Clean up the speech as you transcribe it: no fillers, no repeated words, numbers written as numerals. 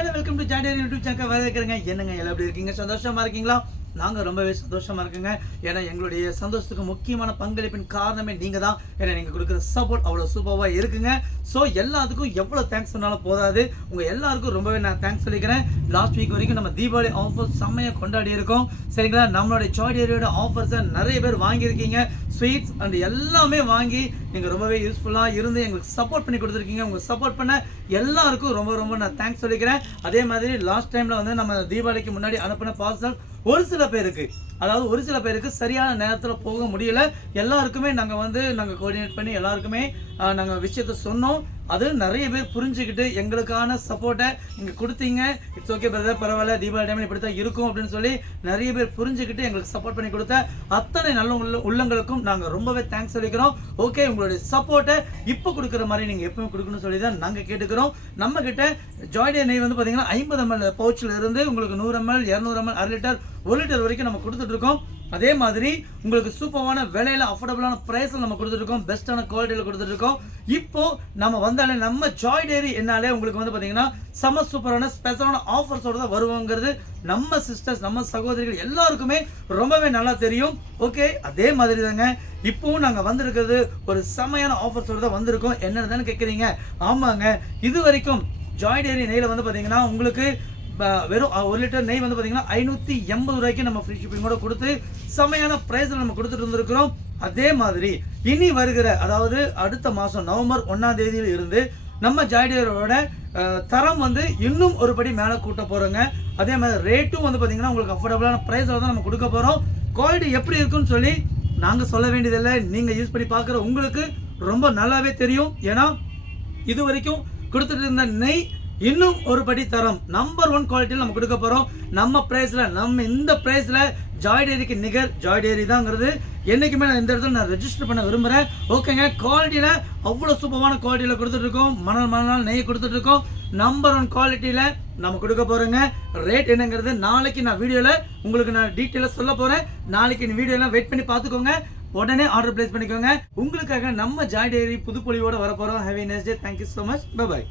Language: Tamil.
Hello welcome to Joy Dairy YouTube channel வரவேற்கிறேங்க. என்னங்க எல்லாம் எப்படி இருக்கீங்க? சந்தோஷமா இருக்கீங்களா? நாங்கள் ரொம்பவே சந்தோஷமா இருக்குங்க. ஏன்னா எங்களுடைய சந்தோஷத்துக்கு முக்கியமான பங்களிப்பின் காரணமே நீங்கள் தான். ஏன்னா நீங்கள் கொடுக்குற சப்போர்ட் அவ்வளோ சூப்பராக இருக்குங்க. ஸோ எல்லாத்துக்கும் எவ்வளோ தேங்க்ஸ் சொன்னாலும் போதாது. உங்கள் எல்லாருக்கும் ரொம்பவே நான் தேங்க்ஸ் சொல்லிக்கிறேன். லாஸ்ட் வீக் வரைக்கும் நம்ம தீபாவளி ஆஃபர் செம்மையாக கொண்டாடி இருக்கோம். சரிங்களா? நம்மளுடைய ஜாய் டெய்ரியோட ஆஃபர்ஸை நிறைய பேர் வாங்கியிருக்கீங்க. ஸ்வீட்ஸ் அண்ட் எல்லாமே வாங்கி நீங்கள் ரொம்பவே யூஸ்ஃபுல்லாக இருந்து எங்களுக்கு சப்போர்ட் பண்ணி கொடுத்துருக்கீங்க. உங்களுக்கு சப்போர்ட் பண்ண எல்லாருக்கும் ரொம்ப ரொம்ப நான் தேங்க்ஸ் சொல்லிக்கிறேன். அதே மாதிரி லாஸ்ட் டைமில் வந்து நம்ம தீபாவளிக்கு முன்னாடி அனுப்பின பார்சல் ஒரு சில பேருக்கு சரியான நேரத்தில் போக முடியல. எல்லாருக்குமே நாங்கள் கோஆர்டினேட் பண்ணி எல்லாருக்குமே நாங்கள் விஷயத்த சொன்னோம். அது நிறைய பேர் புரிஞ்சுக்கிட்டு எங்களுக்கான சப்போர்ட்டை நீங்கள் கொடுத்தீங்க. இட்ஸ் ஓகே பிரதர், பரவாயில்ல, தீபாவளி டைமில் இப்படி தான் இருக்கும் அப்படின்னு சொல்லி நிறைய பேர் புரிஞ்சுக்கிட்டு எங்களுக்கு சப்போர்ட் பண்ணி கொடுத்த அத்தனை நல்ல உள்ளங்களுக்கும் நாங்கள் ரொம்பவே தேங்க்ஸ் சொல்லிக்கிறோம். ஓகே, உங்களுடைய சப்போர்ட்டை இப்போ கொடுக்குற மாதிரி நீங்கள் எப்பவுமே கொடுக்கணும்னு சொல்லி தான் நாங்கள் கேட்டுக்கிறோம். நம்ம கிட்ட ஜாய் டெய்ரி நெய் வந்து பார்த்தீங்கன்னா 50 ml பவுச்சில் இருந்து உங்களுக்கு 100 ml 200 ml 1 லிட்டர் 1 லிட்டர் வரைக்கும் நம்ம கொடுத்துட்டு இருக்கோம். அதே மாதிரி உங்களுக்கு சூப்பரான விலையில அஃபோர்டபுளான பிரைஸ்ல நம்ம கொடுத்துட்டு இருக்கோம். பெஸ்ட்டான குவாலிட்டியில் கொடுத்துட்டு இருக்கோம். இப்போ நம்ம வந்தாலே நம்ம ஜாய் டெய்ரி என்னாலே உங்களுக்கு வந்து பார்த்தீங்கன்னா செம சூப்பரான ஸ்பெஷலான ஆஃபர்ஸோட தான் வருவோங்கிறது நம்ம சிஸ்டர்ஸ் நம்ம சகோதரிகள் எல்லாருக்குமே ரொம்பவே நல்லா தெரியும். ஓகே, அதே மாதிரி தாங்க இப்போவும் நாங்கள் வந்திருக்கிறது ஒரு செமையான ஆஃபர்ஸோட தான் வந்திருக்கோம். என்னன்னு கேட்குறீங்க? ஆமாங்க, இது வரைக்கும் ஜாய் டெய்ரி நெய்யில் வந்து பார்த்தீங்கன்னா உங்களுக்கு வெறும் 1 லிட்டர் நெய் வந்து பார்த்தீங்கன்னா 580 ரூபாய்க்கு நம்ம ஃப்ரீ ஷிப்பிங்கோட கொடுத்து செமையான ப்ரைஸில் நம்ம கொடுத்துட்டு இருந்திருக்கிறோம். அதே மாதிரி இனி வருகிற அதாவது அடுத்த மாதம் நவம்பர் 1ஆம் தேதியில் இருந்து நம்ம ஜாய் டெய்ரியோட தரம் வந்து இன்னும் ஒரு படி மேலே கூட்ட போகிறோங்க. அதே மாதிரி ரேட்டும் வந்து பார்த்தீங்கன்னா உங்களுக்கு அஃபோர்டபுளான ப்ரைஸில் தான் நம்ம கொடுக்க போகிறோம். குவாலிட்டி எப்படி இருக்குன்னு சொல்லி நாங்கள் சொல்ல வேண்டியதில்லை, நீங்கள் யூஸ் பண்ணி பார்க்குற உங்களுக்கு ரொம்ப நல்லாவே தெரியும். ஏன்னா இது வரைக்கும் கொடுத்துட்டு இருந்த நெய் இன்னும் ஒரு படி தரம் நம்பர் 1 குவாலிட்டியில் நம்ம கொடுக்க போகிறோம். நம்ம ப்ரைஸில் நம்ம இந்த ப்ரைஸில் ஜாய் டெய்ரிக்கு நிகர் ஜாய் டெய்ரி தாங்கிறது என்றைக்குமே நான் இந்த இடத்துல நான் ரெஜிஸ்டர் பண்ண விரும்புகிறேன். ஓகேங்க, குவாலிட்டியில் அவ்வளோ சூப்பரான குவாலிட்டியில் கொடுத்துட்ருக்கோம். மணல் நெய் கொடுத்துட்ருக்கோம். நம்பர் 1 குவாலிட்டியில் நம்ம கொடுக்க போகிறோங்க. ரேட் என்னங்கிறது நாளைக்கு நான் வீடியோவில் உங்களுக்கு நான் டீட்டெயிலாக சொல்ல போகிறேன். நாளைக்கு வீடியோலாம் வெயிட் பண்ணி பார்த்துக்கோங்க. உடனே ஆர்டர் பிளேஸ் பண்ணிக்கோங்க. உங்களுக்காக நம்ம ஜாய் டெய்ரி புதுப்பொலிவோடு வர போகிறோம். Have a nice day. Thank you so much. Bye bye.